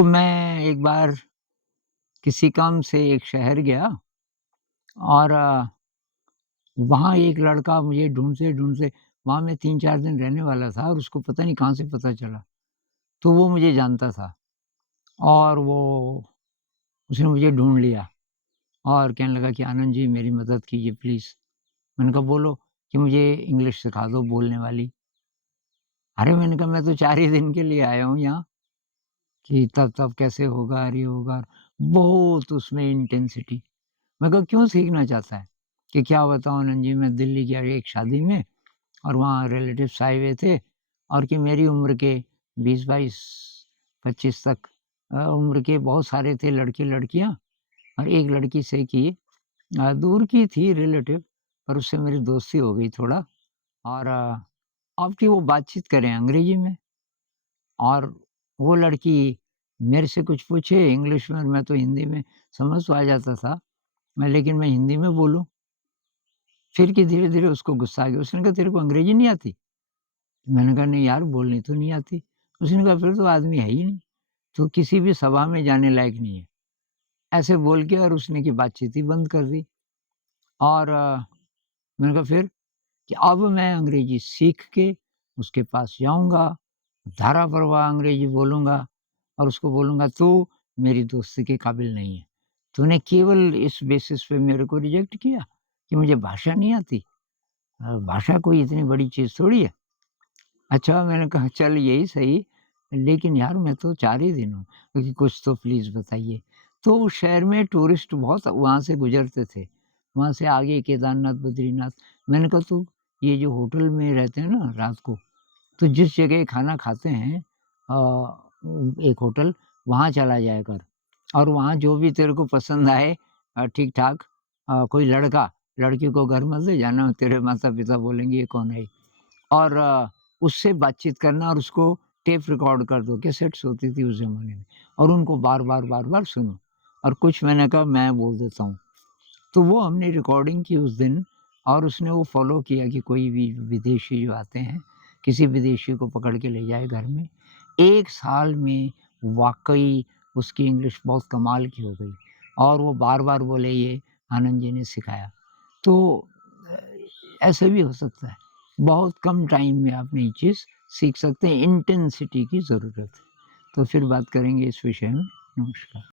तो मैं एक बार किसी काम से एक शहर गया और वहाँ एक लड़का मुझे ढूँढते-ढूँढते वहाँ मैं 3-4 दिन रहने वाला था और उसको पता नहीं कहाँ से पता चला। तो वो मुझे जानता था और वो उसने मुझे ढूँढ लिया और कहने लगा कि आनंद जी मेरी मदद कीजिए प्लीज़। मैंने कहा बोलो कि मुझे इंग्लिश सिखा दो बोलने वाली। अरे मैंने कहा मैं तो 4 ही दिन के लिए आया हूँ यहाँ कि तब-तब कैसे होगा और ये होगा। बहुत उसमें इंटेंसिटी। मैं कहा क्यों सीखना चाहता है? कि क्या बताऊँ आनंद जी मैं दिल्ली गया एक शादी में और वहाँ रिलेटिव्स आए हुए थे और कि मेरी उम्र के 20-22, 25 तक उम्र के बहुत सारे थे लड़के-लड़कियाँ और एक लड़की से कि दूर की थी रिलेटिव पर उससे मेरी दोस्ती हो गई थोड़ा और अब कि वो बातचीत करें अंग्रेजी में और वो लड़की मेरे से कुछ पूछे इंग्लिश में और मैं तो हिंदी में समझ तो आ जाता था, लेकिन मैं हिंदी में बोलूँ। फिर कि धीरे-धीरे उसको गुस्सा आ गया, उसने कहा तेरे को अंग्रेजी नहीं आती? मैंने कहा नहीं यार बोलनी तो नहीं आती। उसने कहा फिर तो आदमी है ही नहीं, तो किसी भी सभा में जाने लायक नहीं है। ऐसे बोल के और उसने की बातचीत ही बंद कर दी और मैंने कहा फिर? कि अब मैं अंग्रेजी सीख के उसके पास जाऊँगा, धाराप्रवाह अंग्रेजी बोलूँगा और उसको बोलूँगा तू मेरी दोस्ती के काबिल नहीं है। तूने केवल इस बेसिस पे मेरे को रिजेक्ट किया कि मुझे भाषा नहीं आती। भाषा कोई इतनी बड़ी चीज़ थोड़ी है। अच्छा मैंने कहा चल यही सही, लेकिन यार मैं तो 4 ही दिन हूँ, क्योंकि कुछ तो प्लीज़ बताइए। तो उस शहर में टूरिस्ट बहुत वहाँ से गुज़रते थे, वहाँ से आगे केदारनाथ, बद्रीनाथ। मैंने कहा तू ये जो होटल में रहते हैं ना रात को, तो जिस जगह खाना खाते हैं एक होटल वहाँ चला जाया कर और वहाँ जो भी तेरे को पसंद आए ठीक-ठाक कोई लड़का, लड़की को घर मत ले जाना, तेरे माता-पिता बोलेंगे ये कौन है? और उससे बातचीत करना और उसको टेप रिकॉर्ड कर दो, कैसेट्स होती थी उस ज़माने में और उनको बार-बार, बार-बार सुनो और कुछ मैंने कहा मैं बोल देता हूँ। तो वो हमने रिकॉर्डिंग की उस दिन और उसने वो फ़ॉलो किया कि कोई भी विदेशी जो आते हैं, किसी विदेशी को पकड़ के ले जाए घर में। 1 साल में वाक़ई उसकी इंग्लिश बहुत कमाल की हो गई और वो बार-बार बोले ये आनंद जी ने सिखाया। तो अ, ऐसे भी हो सकता है। बहुत कम टाइम में आप नई चीज़ सीख सकते हैं, इंटेंसिटी की ज़रूरत है। तो फिर बात करेंगे इस विषय में। नमस्कार।